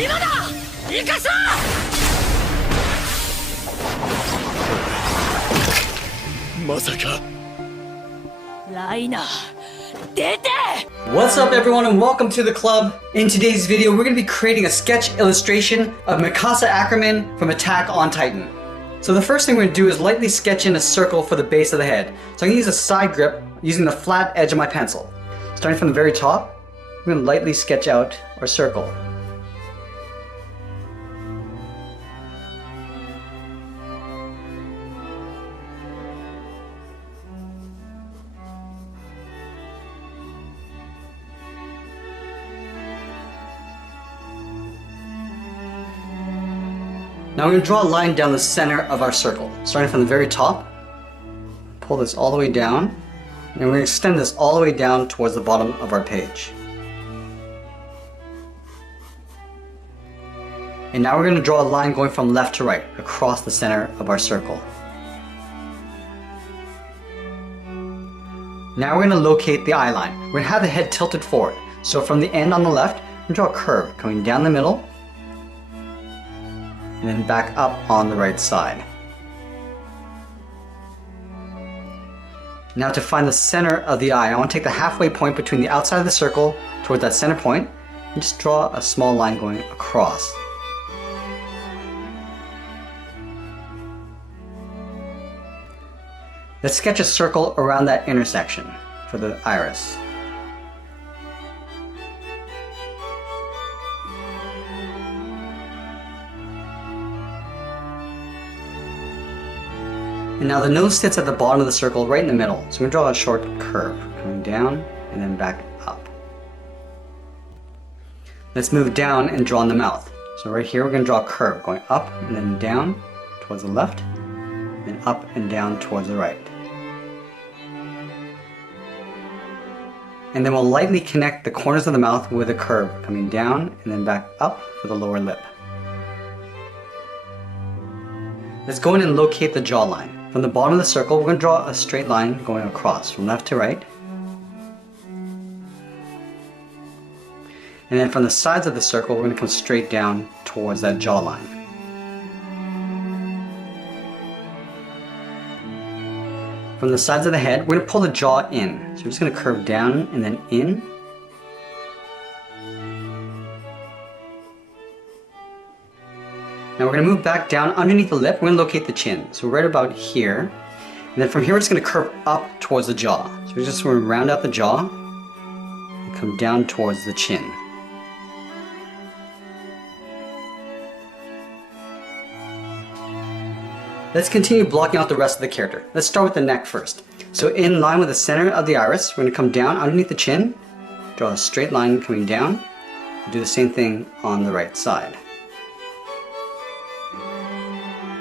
今だミカサ まさかライナー出て What's up everyone and welcome to the club. In today's video we're going to be creating a sketch illustration of Mikasa Ackerman from Attack on Titan. So the first thing we're going to do is lightly sketch in a circle for the base of the head. So I'm going to use a side grip using the flat edge of my pencil. Starting from the very top, we're going to lightly sketch out our circle. Now we're going to draw a line down the center of our circle, starting from the very top. Pull this all the way down, and we're going to extend this all the way down towards the bottom of our page. And now we're going to draw a line going from left to right across the center of our circle. Now we're going to locate the eye line. We're going to have the head tilted forward. So from the end on the left, we're going to draw a curve coming down the middle, and then back up on the right side. Now to find the center of the eye, I want to take the halfway point between the outside of the circle towards that center point and just draw a small line going across. Let's sketch a circle around that intersection for the iris. And now the nose sits at the bottom of the circle, right in the middle. So we're going to draw a short curve, coming down and then back up. Let's move down and draw in the mouth. So right here we're going to draw a curve, going up and then down towards the left, and up and down towards the right. And then we'll lightly connect the corners of the mouth with a curve, coming down and then back up for the lower lip. Let's go in and locate the jawline. From the bottom of the circle, we're going to draw a straight line going across from left to right. And then from the sides of the circle, we're going to come straight down towards that jawline. From the sides of the head, we're going to pull the jaw in. So we're just going to curve down and then in. Now we're going to move back down underneath the lip. We're going to locate the chin. So right about here. And then from here we're just going to curve up towards the jaw. So we're just going to round out the jaw and come down towards the chin. Let's continue blocking out the rest of the character. Let's start with the neck first. So in line with the center of the iris, we're going to come down underneath the chin, draw a straight line coming down, and do the same thing on the right side.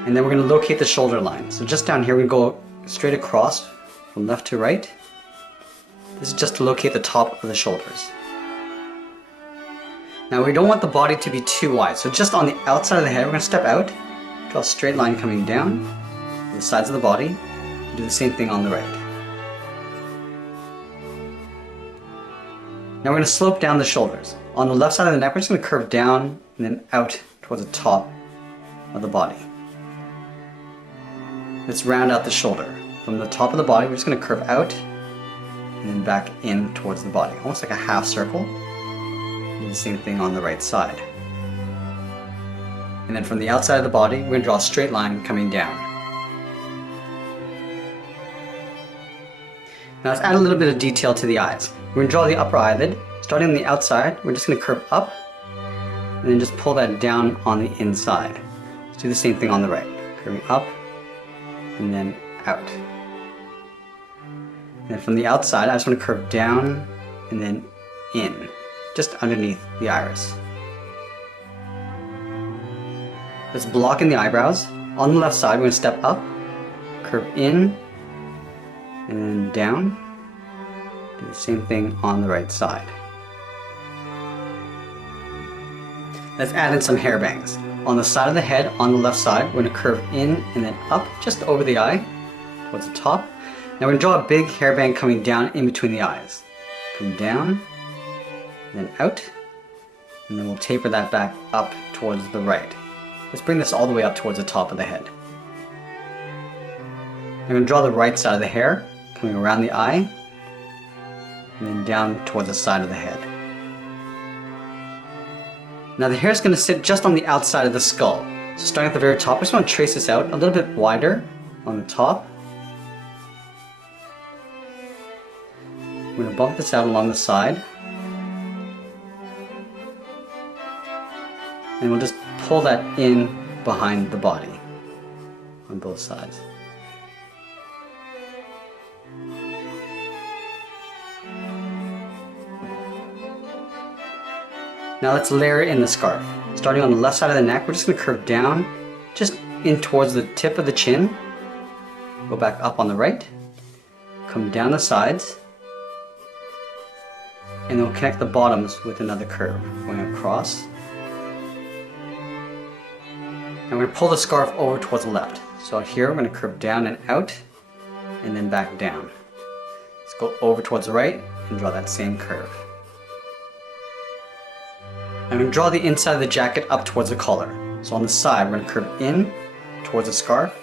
And then we're going to locate the shoulder line. So just down here we go straight across from left to right. This is just to locate the top of the shoulders. Now we don't want the body to be too wide, so just on the outside of the head we're going to step out, draw a straight line coming down to the sides of the body, and do the same thing on the right. Now we're going to slope down the shoulders. On the left side of the neck we're just going to curve down and then out towards the top of the body. Let's round out the shoulder. From the top of the body, we're just going to curve out and then back in towards the body, almost like a half circle. Do the same thing on the right side. And then from the outside of the body, we're going to draw a straight line coming down. Now let's add a little bit of detail to the eyes. We're going to draw the upper eyelid. Starting on the outside, we're just going to curve up and then just pull that down on the inside. Let's do the same thing on the right. Curving up and then out. And then from the outside, I just want to curve down and then in, just underneath the iris. Let's block in the eyebrows. On the left side, we're going to step up, curve in, and then down. Do the same thing on the right side. Let's add in some hair bangs. On the side of the head, on the left side, we're going to curve in and then up just over the eye towards the top. Now we're going to draw a big hairband coming down in between the eyes. Come down, then out, And then we'll taper that back up towards the right. Let's bring this all the way up towards the top of the head. I'm going to draw the right side of the hair, coming around the eye, and then down towards the side of the head. Now the hair is going to sit just on the outside of the skull. So starting at the very top, I just want to trace this out a little bit wider on the top. I'm going to bump this out along the side. And we'll just pull that in behind the body on both sides. Now let's layer in the scarf. Starting on the left side of the neck, we're just going to curve down, just in towards the tip of the chin. Go back up on the right, come down the sides, and then we'll connect the bottoms with another curve, going across. And we're going to pull the scarf over towards the left. So here we're going to curve down and out, and then back down. Let's go over towards the right and draw that same curve. I'm going to draw the inside of the jacket up towards the collar. So on the side, we're going to curve in towards the scarf,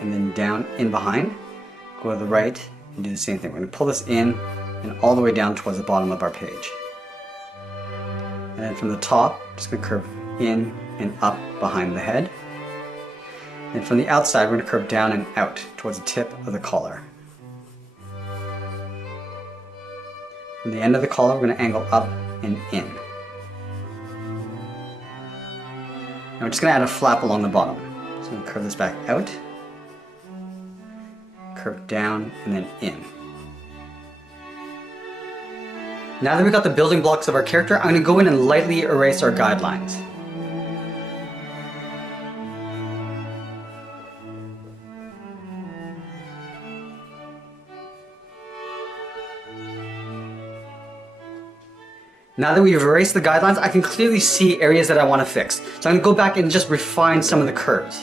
and then down in behind. Go to the right and do the same thing. We're going to pull this in and all the way down towards the bottom of our page. And then from the top, just going to curve in and up behind the head. And from the outside, we're going to curve down and out towards the tip of the collar. From the end of the collar, we're going to angle up and in. Now we're just going to add a flap along the bottom. So I'm going to curve this back out, curve down, and then in. Now that we've got the building blocks of our character, I'm going to go in and lightly erase our guidelines. Now that we've erased the guidelines, I can clearly see areas that I want to fix. So I'm going to go back and just refine some of the curves.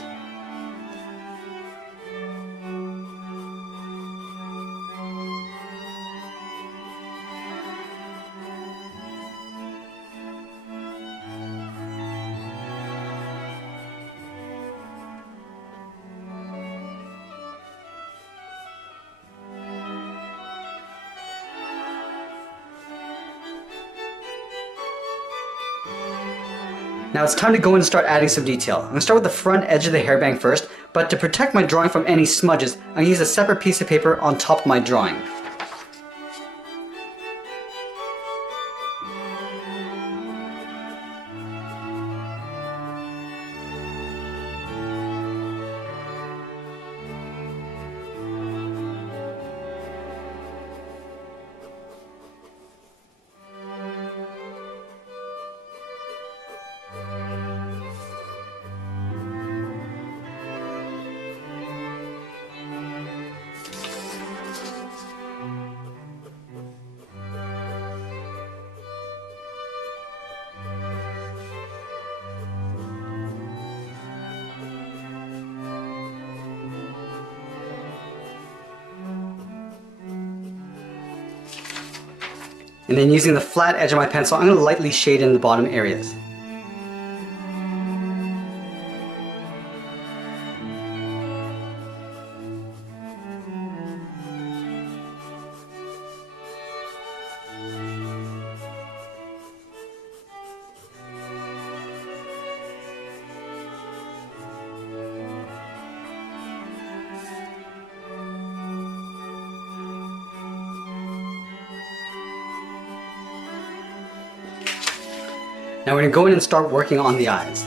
Now it's time to go in and start adding some detail. I'm going to start with the front edge of the hairband first, but to protect my drawing from any smudges, I'm going to use a separate piece of paper on top of my drawing. And then using the flat edge of my pencil, I'm going to lightly shade in the bottom areas. Now we're going to go in and start working on the eyes.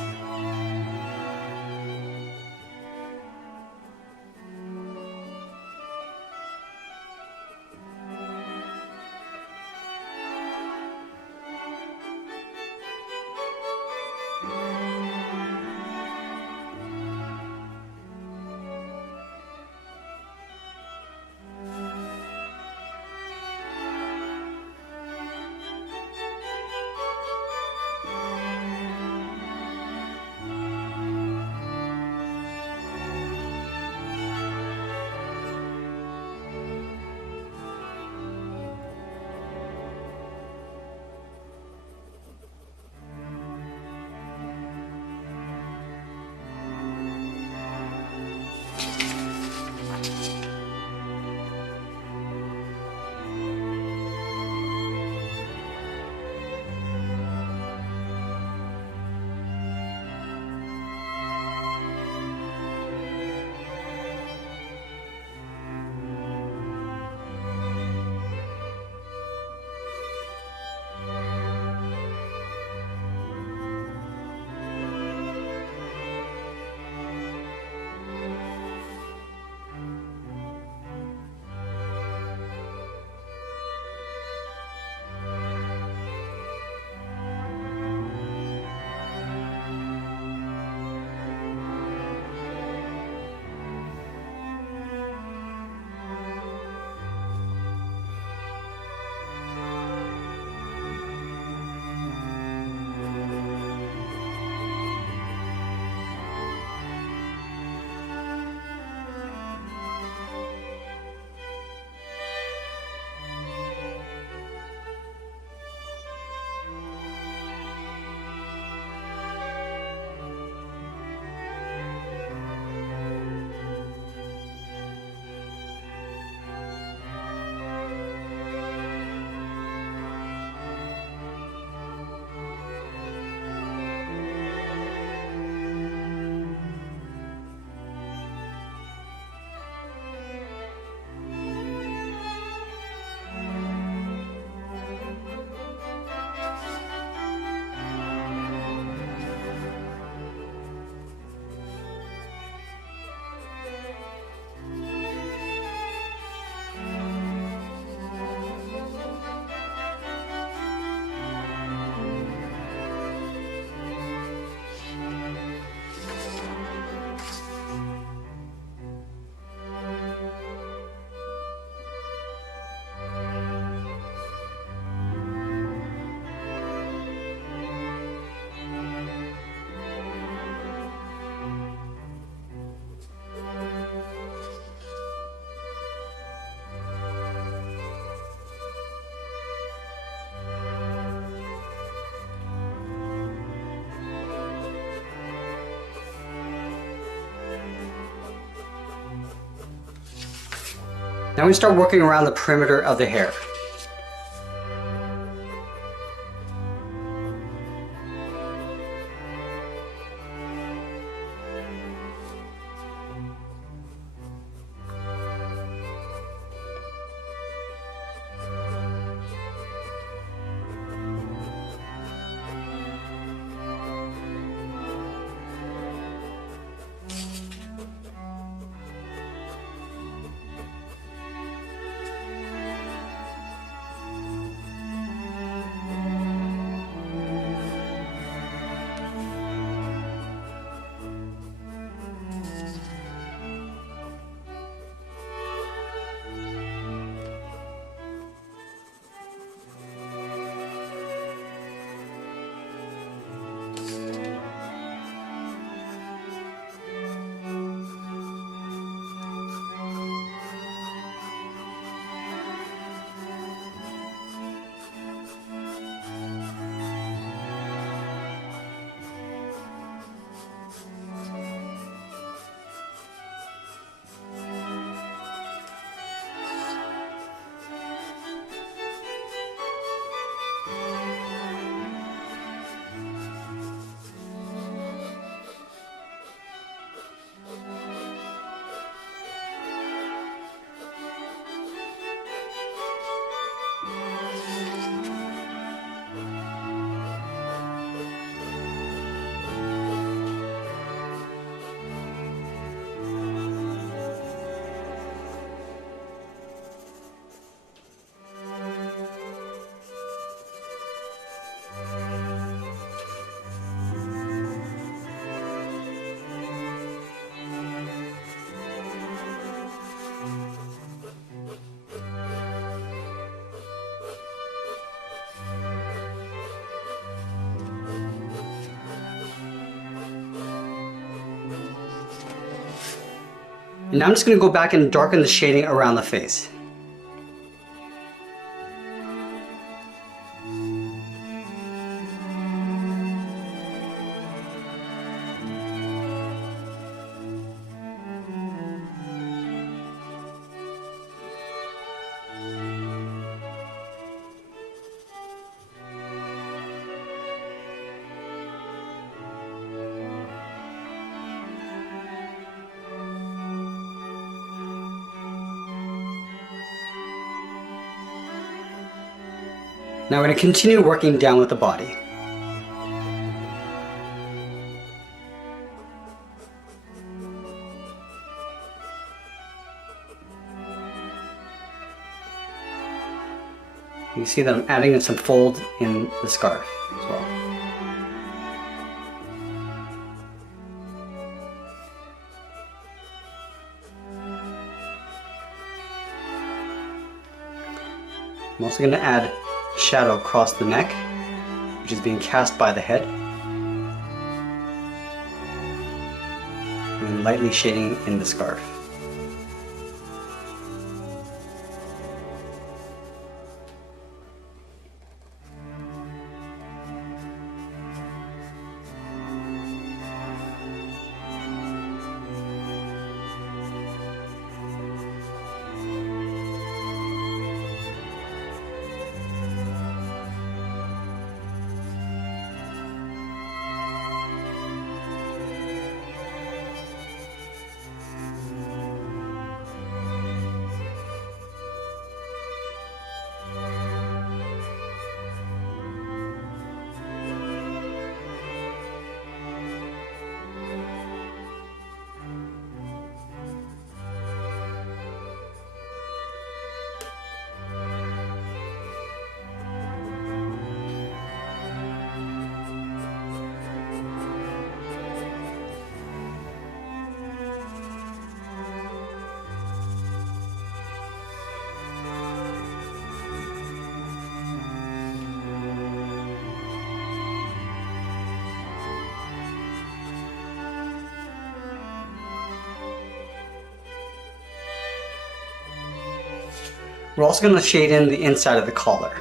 Now we start working around the perimeter of the hair. And now I'm just going to go back and darken the shading around the face. Now we're going to continue working down with the body. You see that I'm adding in some fold in the scarf as well. I'm also going to add shadow across the neck, which is being cast by the head, and lightly shading in the scarf. We're also going to shade in the inside of the collar.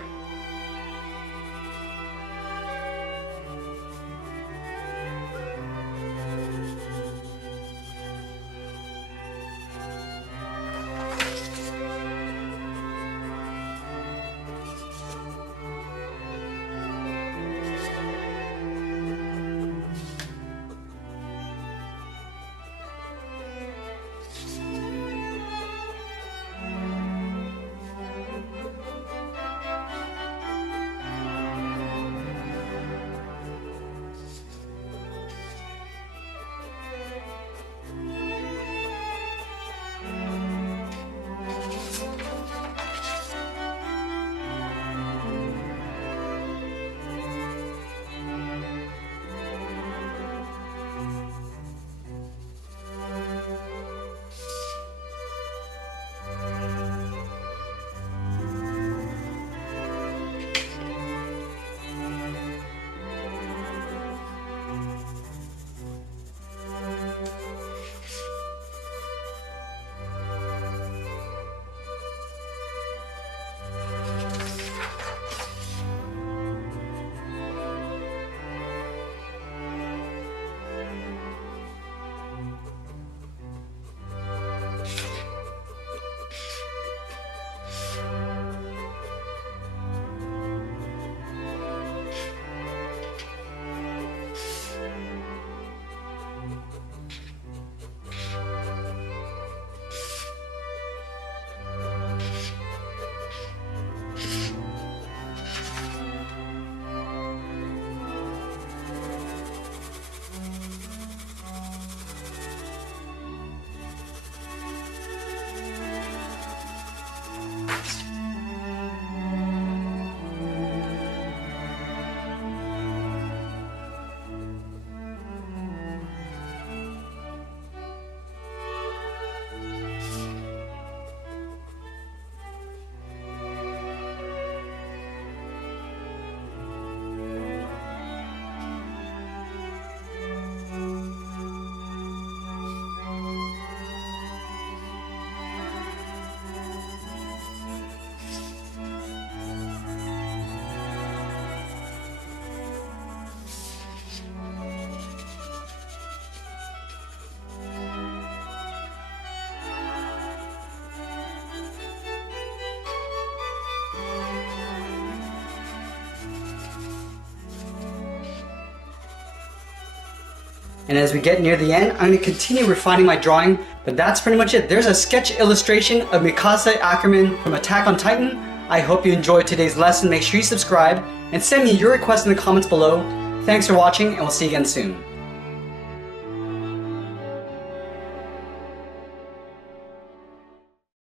And as we get near the end, I'm going to continue refining my drawing, but that's pretty much it. There's a sketch illustration of Mikasa Ackerman from Attack on Titan. I hope you enjoyed today's lesson. Make sure you subscribe and send me your requests in the comments below. Thanks for watching, and we'll see you again soon.